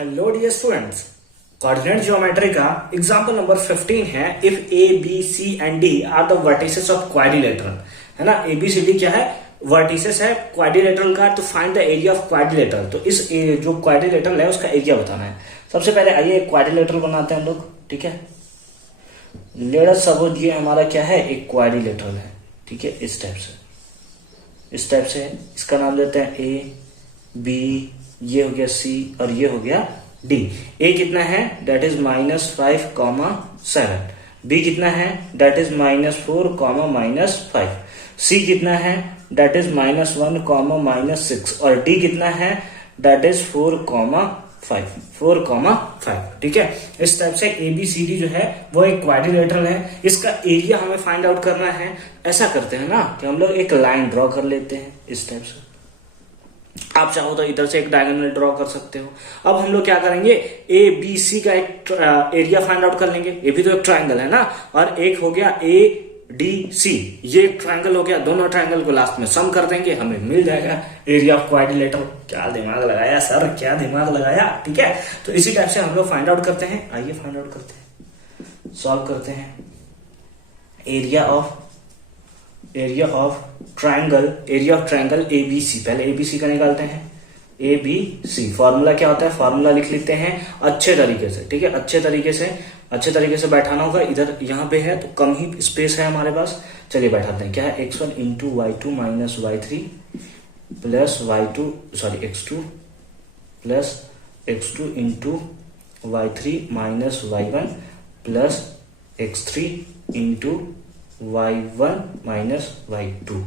Hello dear students, coordinate geometry का example number 15 है। If A B C and D are the vertices of quadrilateral, है ना। ए B C D क्या है? Vertices है quadrilateral का। तो find the area of quadrilateral. तो इस जो क्वाड्रिलेटरल है उसका एरिया बताना है। सबसे पहले आइए एक क्वाड्रिलेटरल बनाते हैं हम लोग, ठीक है। लेट अस सपोज ये हमारा क्या है, एक क्वाड्रिलेटरल है, ठीक है। इस टाइप से इसका नाम देते हैं ए बी, ये हो गया सी और ये हो गया डी। ए कितना है? That is -5, 7। बी कितना है? That is -4, -5। सी कितना है? That is -1, -6। और डी कितना है? डेट इज 4, 5, ठीक है। इस टाइप से ए बी सी डी जो है वो एक क्वाड्रिलेटरल है। इसका एरिया हमें फाइंड आउट करना है। ऐसा करते हैं ना कि हम लोग एक लाइन ड्रॉ कर लेते हैं इस टाइप से। आप चाहो तो इधर से एक डायगोनल ड्रॉ कर सकते हो। अब हम लोग क्या करेंगे, ए बी सी का एक एरिया फाइंड आउट कर लेंगे। ये भी तो एक ट्रायंगल है ना। और एक हो गया ए डी सी, ये एक ट्रायंगल हो गया। दोनों ट्रायंगल को लास्ट में सम कर देंगे, हमें मिल जाएगा एरिया ऑफ क्वाड्रिलेटरल। क्या दिमाग लगाया सर, क्या दिमाग लगाया, ठीक है। तो इसी टाइप से हम लोग फाइंड आउट करते हैं। आइए फाइंड आउट करते हैं, सॉल्व करते हैं। Area of triangle A B C. पहले ए बी सी का निकालते हैं। ए बी सी फॉर्मूला क्या होता है? फॉर्मूला लिख लेते हैं अच्छे तरीके से, ठीक है। अच्छे तरीके से बैठाना होगा। इधर यहाँ पे है तो कम ही स्पेस है हमारे पास। चलिए बैठाते हैं। क्या है? x1 into y2 minus y3 plus x2 plus x2 into y3 minus y1 plus x3 into y1 minus y2,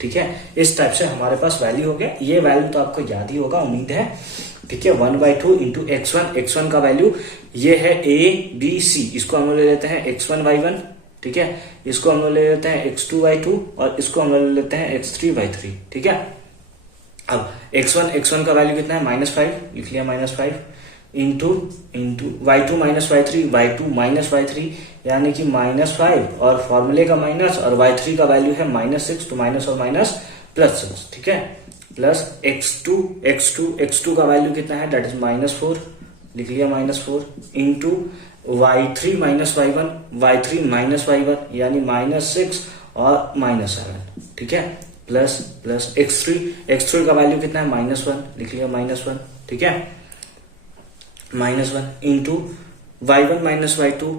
ठीक है। इस टाइप से हमारे पास वैल्यू हो गया। ये वैल्यू तो आपको याद ही होगा, उम्मीद है, ठीक है। 1/2 इंटू x1 का वैल्यू ये है ए बी सी। इसको हम लोग ले लेते हैं x1 y1, ठीक है। इसको हम लोग ले लेते हैं x2 y2 और इसको हम लोग ले लेते हैं x3 y3, ठीक है। अब x1 का वैल्यू कितना है? -5, लिख लिया -5 इंटू y2 माइनस y3 यानी कि -5 और फॉर्मूले का माइनस और y3 का वैल्यू है -6, तो माइनस और माइनस +6, ठीक है। प्लस x2 का वैल्यू कितना है? डेट इज -4, लिख लिया -4 इंटू y3 माइनस y1 यानी -6 और -7, ठीक है। प्लस x3 का वैल्यू कितना है? -1, लिख लिया -1, ठीक है। -1 इंटू y1 माइनस y2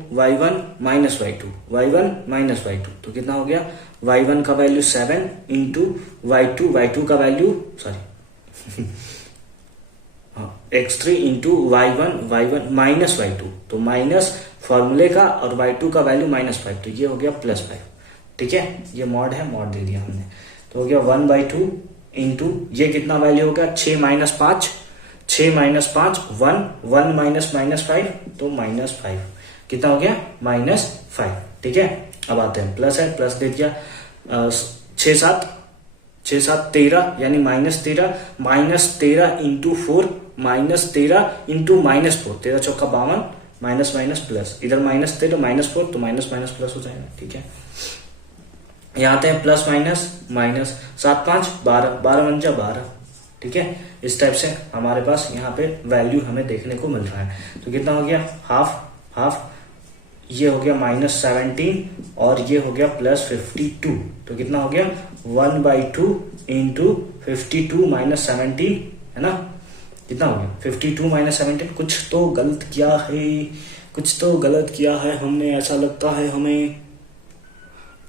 तो कितना हो गया? y1 का वैल्यू 7 इंटू y2 का value x3 into y1 minus y2, तो माइनस फॉर्मूले का और y2 का वैल्यू -5, तो ये हो गया +5, ठीक है। ये मॉड है, मॉड दे दिया हमने, तो हो गया 1/2 इंटू ये कितना वैल्यू हो गया? 6 माइनस 5 1 माइनस -5 तो -5, कितना हो गया? -5, ठीक है। अब आते हैं प्लस है, प्लस दे दिया 6 7 13 यानी -13 इंटू 4 -13 इंटू -4, 13 चौका 52 माइनस प्लस, इधर -4 तो माइनस प्लस हो जाएगा, ठीक है। यहाँ आते हैं प्लस माइनस 7 5 12 12, ठीक है। इस टाइप से हमारे पास यहाँ पे वैल्यू हमें देखने को मिल रहा है। तो कितना हो गया? हाफ ये हो गया -17 और ये हो गया +52, तो कितना हो गया? 1/2 इंटू 52 माइनस 17, है ना। कितना हो गया? 52 माइनस 17। कुछ तो गलत किया है हमने, ऐसा लगता है हमें,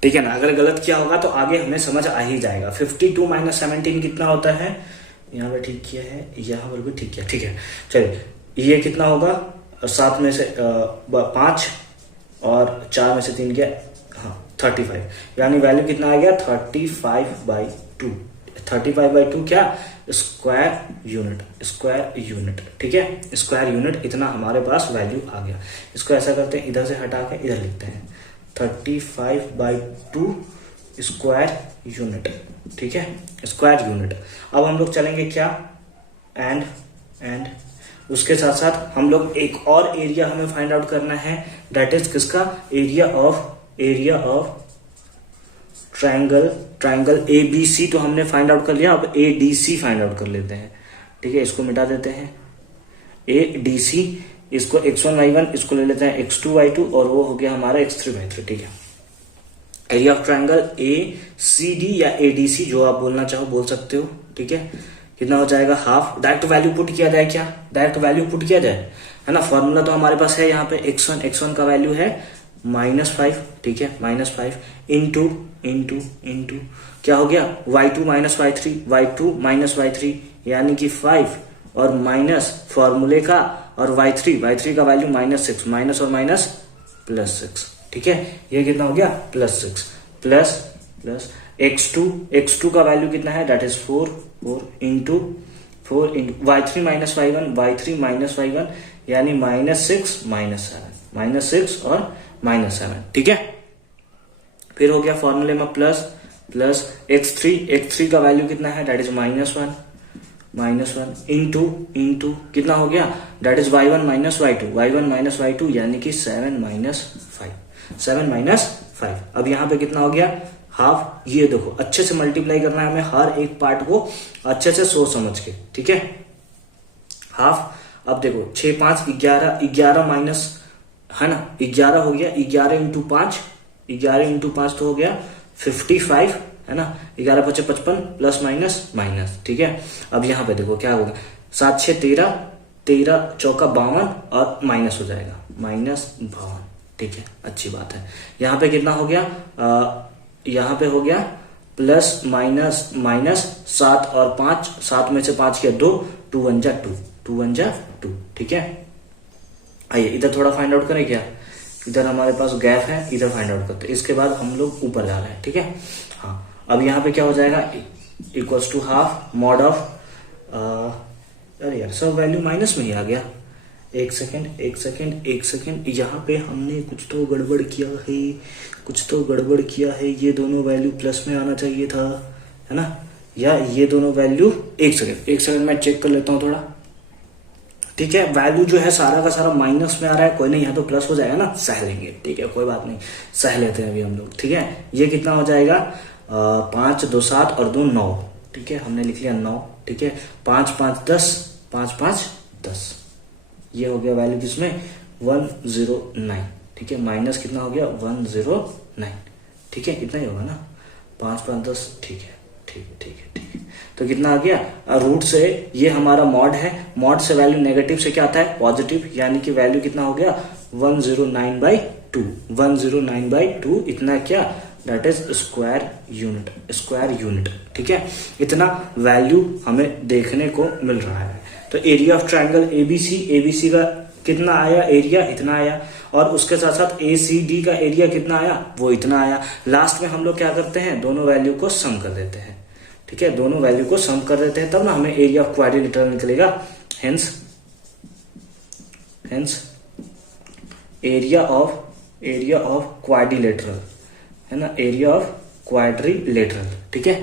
ठीक है ना। अगर गलत किया होगा तो आगे हमें समझ आ ही जाएगा। 52 माइनस 17 कितना होता है? यहाँ पे ठीक किया है, यहाँ पर भी ठीक किया, ठीक है। चलिए ये कितना होगा? 7 में से 5 और 4 में से 3 गया, हाँ 35, यानी वैल्यू कितना आ गया? 35/2। 35/2 क्या? स्क्वायर यूनिट, ठीक है। स्क्वायर यूनिट, इतना हमारे पास वैल्यू आ गया। इसको ऐसा करते हैं, इधर से हटा के इधर लिखते हैं 35/2 स्क्वायर यूनिट, ठीक है। Square unit. अब हम लोग चलेंगे क्या? एंड उसके साथ साथ हम लोग एक और एरिया हमें फाइंड आउट करना है। दैट इज किसका? Area of triangle A B C तो हमने फाइंड आउट कर लिया। अब A D C find out कर लेते हैं, ठीक है। इसको मिटा देते हैं। ADC, इसको x1 y1, इसको ले लेते हैं x2 y2, और वो हो गया हमारा x3 y3। ठीक है, एरिया ऑफ ट्रायंगल ACD या ADC जो आप बोलना चाहो बोल सकते हो। ठीक है, कितना हो जाएगा हाफ। डायरेक्ट वैल्यू पुट किया जाए, क्या डायरेक्ट वैल्यू पुट किया जाए, है ना। फॉर्मूला तो हमारे पास है यहाँ पे x1 का वैल्यू है -5। ठीक है, -5 इंटू क्या हो गया y2 माइनस y3 यानी कि 5, और माइनस फॉर्मूले का, और y3 का वैल्यू -6, माइनस और माइनस +6। ठीक है, ये कितना हो गया +6 प्लस x2 का वैल्यू कितना है, that is 4 into y3 minus y1 यानी -6 और -7। ठीक है, फिर हो गया फॉर्मूले में प्लस x3 का वैल्यू कितना है, दैट इज -1 इंटू कितना हो गया, that is y1 minus y2 यानी कि 7 माइनस 5। अब यहाँ पे कितना हो गया हाफ। ये देखो अच्छे से मल्टीप्लाई करना है हमें, हर एक पार्ट को अच्छे से सोच समझ के। ठीक है, हाफ। अब देखो 6 5 11 माइनस, है ना, 11 हो गया, 11 इंटू 5 तो हो गया 55, है ना। 11 5 55 प्लस माइनस। ठीक है, अब यहाँ पे देखो क्या होगा, 7 6 13 चौका 52 और माइनस हो जाएगा -52। ठीक है, अच्छी बात है। यहाँ पे कितना हो गया, यहाँ पे हो गया प्लस माइनस 7 और 5, 7 में से 5 किया 2 1 जा 2। ठीक है, आइए इधर थोड़ा फाइंड आउट करें क्या, इधर हमारे पास गैप है, इधर फाइंड आउट करते हैं, इसके बाद हम लोग ऊपर जा रहे हैं। ठीक है, हाँ। अब यहाँ पे क्या हो जाएगा, equals to half mod of, अरे यार सब वैल्यू माइनस में ही आ गया। एक सेकेंड, यहाँ पे हमने कुछ तो गड़बड़ किया है, ये दोनों वैल्यू प्लस में आना चाहिए था, है ना, या ये दोनों वैल्यू, एक सेकेंड मैं चेक कर लेता हूँ थोड़ा। ठीक है, वैल्यू जो है सारा का सारा माइनस में आ रहा है, कोई नहीं, यहाँ तो प्लस हो जाएगा ना, सह लेंगे। ठीक है, कोई बात नहीं, सह लेते हैं अभी हम लोग। ठीक है, ये कितना हो जाएगा, 5 2 7 और 2 9। ठीक है, हमने लिख लिया 9। ठीक है, 5 5 10, ये हो गया वैल्यू किसमें 109। ठीक है, माइनस कितना हो गया 109। ठीक है, इतना ही होगा ना, 5 5 10। ठीक है, तो कितना आ गया, रूट से ये हमारा मॉड है, मॉड से वैल्यू नेगेटिव से क्या आता है पॉजिटिव, यानी कि वैल्यू कितना हो गया 109/2। इतना क्या, दैट इज स्क्वायर यूनिट। ठीक है, इतना वैल्यू हमें देखने को मिल रहा है। तो एरिया ऑफ ट्रायंगल एबीसी का कितना आया, एरिया इतना आया, और उसके साथ साथ ACD का एरिया कितना आया, वो इतना आया। लास्ट में हम लोग क्या करते हैं, दोनों वैल्यू को सम कर देते हैं। ठीक है, दोनों वैल्यू को सम कर देते हैं, तब ना हमें एरिया ऑफ क्वाड्रिलेटरल निकलेगा। हेंस एरिया ऑफ क्वाड्रिलेटरल, है ना, एरिया ऑफ क्वाड्रिलेटरल। ठीक है,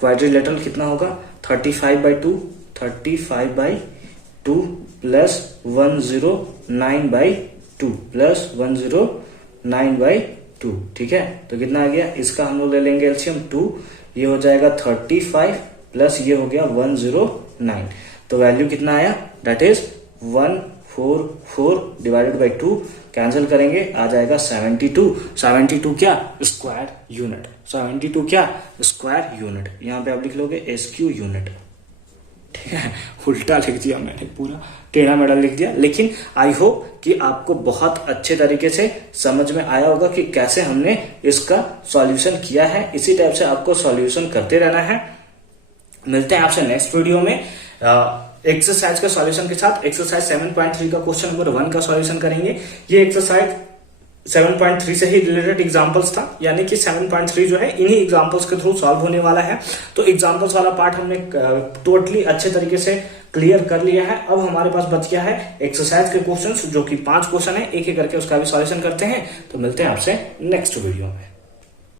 क्वाड्रिलेटरल कितना होगा 35/2 प्लस 109/2 ठीक है, तो कितना आ गया, इसका हम लोग ले लेंगे एलसीएम 2, ये हो जाएगा 35 प्लस ये हो गया 109, तो वैल्यू कितना आया, that is 144 divided by 2, cancel करेंगे आ जाएगा 72 क्या स्क्वायर यूनिट, 72 क्या स्क्वायर यूनिट, यहाँ पे आप लिख लोगे एसक्यू यूनिट। ठीक है, उल्टा लिख दिया मैंने, पूरा टेढ़ा मेढ़ा लिख दिया, लेकिन आई होप कि आपको बहुत अच्छे तरीके से समझ में आया होगा कि कैसे हमने इसका सॉल्यूशन किया है। इसी टाइप से आपको सॉल्यूशन करते रहना है। मिलते हैं आपसे नेक्स्ट वीडियो में एक्सरसाइज का सॉल्यूशन के साथ। एक्सरसाइज 7.3 का क्वेश्चन नंबर 1 का सॉल्यूशन करेंगे। ये एक्सरसाइज 7.3 से ही रिलेटेड एग्जांपल्स था, यानी कि 7.3 जो है इन्हीं एग्जांपल्स के थ्रू सॉल्व होने वाला है। तो एग्जांपल्स वाला पार्ट हमने टोटली अच्छे तरीके से क्लियर कर लिया है। अब हमारे पास बच गया है एक्सरसाइज के क्वेश्चंस, जो कि 5 क्वेश्चन है, एक एक करके उसका भी सॉल्यूशन करते हैं। तो मिलते हैं आपसे नेक्स्ट वीडियो में।